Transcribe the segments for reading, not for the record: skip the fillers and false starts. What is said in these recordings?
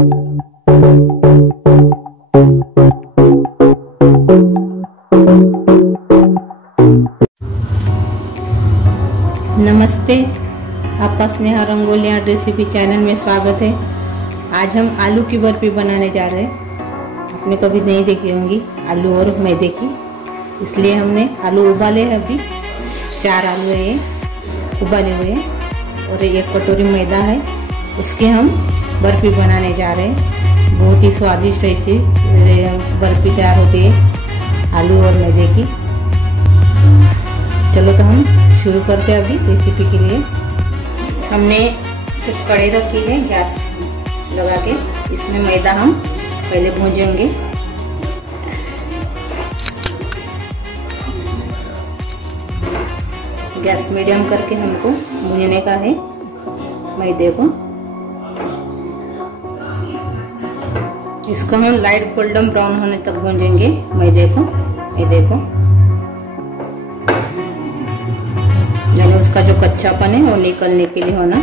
नमस्ते, आपका Sneha रंगोलिया recipe channel में स्वागत है। आज हम आलू की बर्फी बनाने जा रहे हैं। आपने कभी नहीं देखी होंगी आलू और मैदे की, इसलिए हमने आलू उबाले हैं। अभी 4 आलू है ये उबाले हुए हैं और 1 कटोरी मैदा है, उसके हम बर्फी बनाने जा रहे हैं। बहुत ही स्वादिष्ट ऐसी बर्फी तैयार होती है आलू और मैदे की। चलो तो हम शुरू करते हैं अभी रेसिपी के लिए। हमने एक कढ़ाई रखी है गैस लगा के, इसमें मैदा हम पहले भूंजेंगे। गैस मीडियम करके हमको भूनने का है मैदे को। इसको हम लाइट गोल्डन ब्राउन होने तक भूंजेंगे मैदे को। यानी उसका जो कच्चापन है वो निकलने के लिए होना।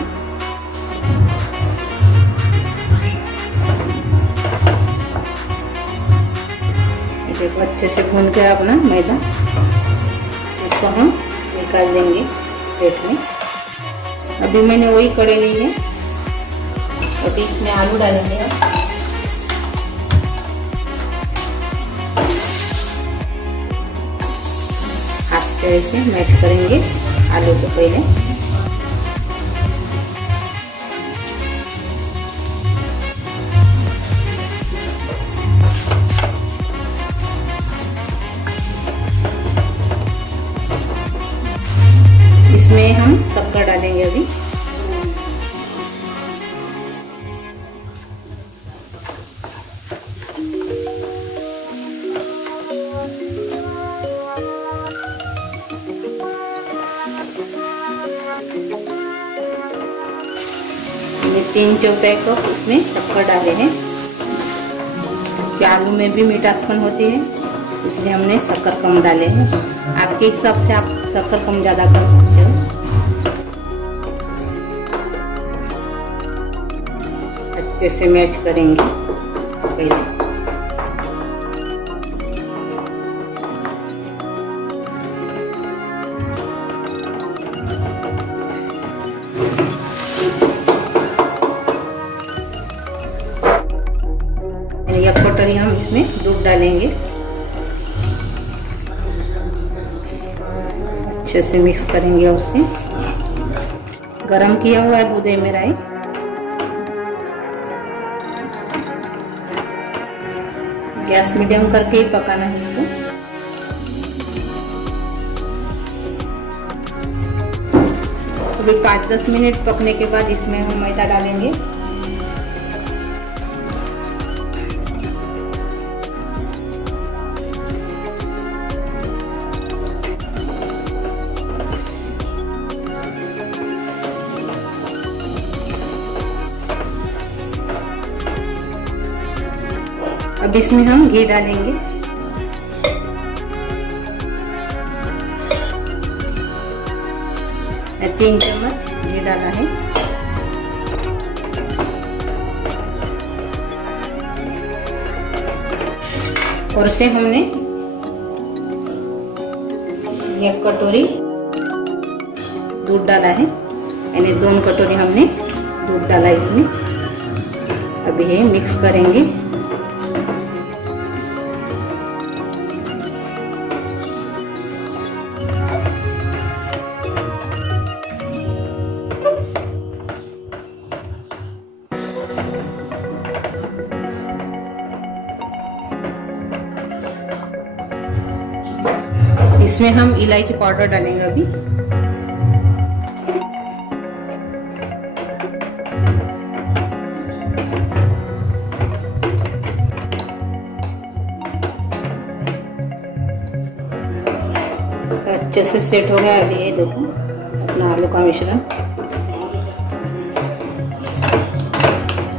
ये देखो अच्छे से भून के अपना मैदा, इसको हम निकाल देंगे प्लेट में। अभी मैंने वही कढ़ाई ली है, अभी इसमें आलू डालेंगे हम। हाथ से ऐसे मैच करेंगे आलू को पहले। इसमें हम शक्कर डालेंगे अभी। हमने 3/4 कप इसमें शक्कर डाले हैं। आलू में भी मीठापन होती है, इसलिए हमने शक्कर कम डाले हैं। आपके हिसाब से आप शक्कर कम ज़्यादा कर सकते हो। अच्छे से मैच करेंगे पहले। एक कटोरी हम इसमें दूध डालेंगे। अच्छे से मिक्स करेंगे और से गरम किया हुआ दूध है मेरा है। गैस मीडियम करके ही पकाना है इसको। अभी 5-10 मिनट पकने के बाद इसमें हम मैदा डालेंगे। अब इसमें हम घी डालेंगे। मैं 3 चम्मच घी डाला है। और से हमने 1 कटोरी दूध डाला है, यानी 2 कटोरी हमने दूध डाला इसमें। अभी ये मिक्स करेंगे। इसमें हम इलायची पाउडर डालेंगे अभी। अच्छे से सेट हो गया। अभी ये देखो अपना आलू का मिश्रण।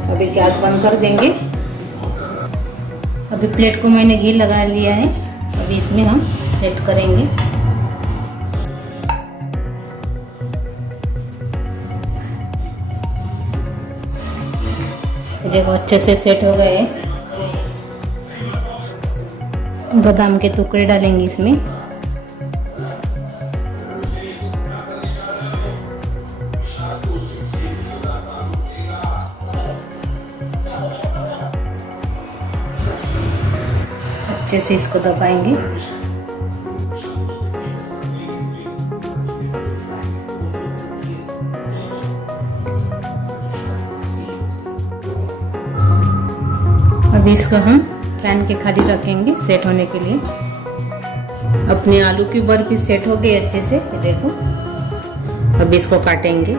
अभी गैस बंद कर देंगे। अभी प्लेट को मैंने घी लगा लिया है, अभी इसमें हम सेट करेंगे। देखो अच्छे से सेट हो गए। बादाम के टुकड़े डालेंगे इसमें। अच्छे से इसको दबाएंगे। अभी इसको हम पैन के खाली रखेंगे सेट होने के लिए। अपने आलू की बर्फी सेट हो गई अच्छे से, ये देखो। अभी इसको काटेंगे।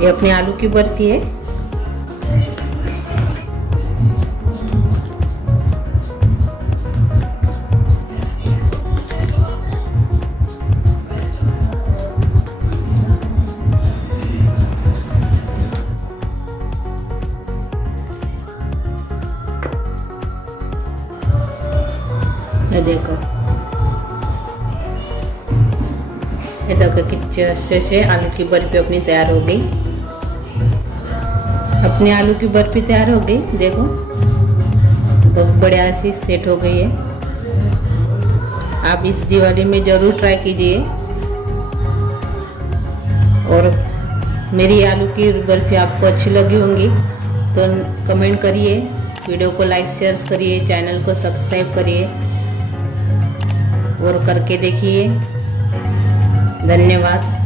ये अपने आलू की बर्फी है। ये देखो, ये देखो कितने अच्छे से आलू की बर्फी अपनी तैयार हो गई। अपने आलू की बर्फी तैयार हो गई, देखो बहुत बढ़िया सी सेट हो गई है। आप इस दिवाली में जरूर ट्राई कीजिए। और मेरी आलू की बर्फी आपको अच्छी लगी होंगी तो कमेंट करिए, वीडियो को लाइक शेयर करिए, चैनल को सब्सक्राइब करिए और करके देखिए। धन्यवाद।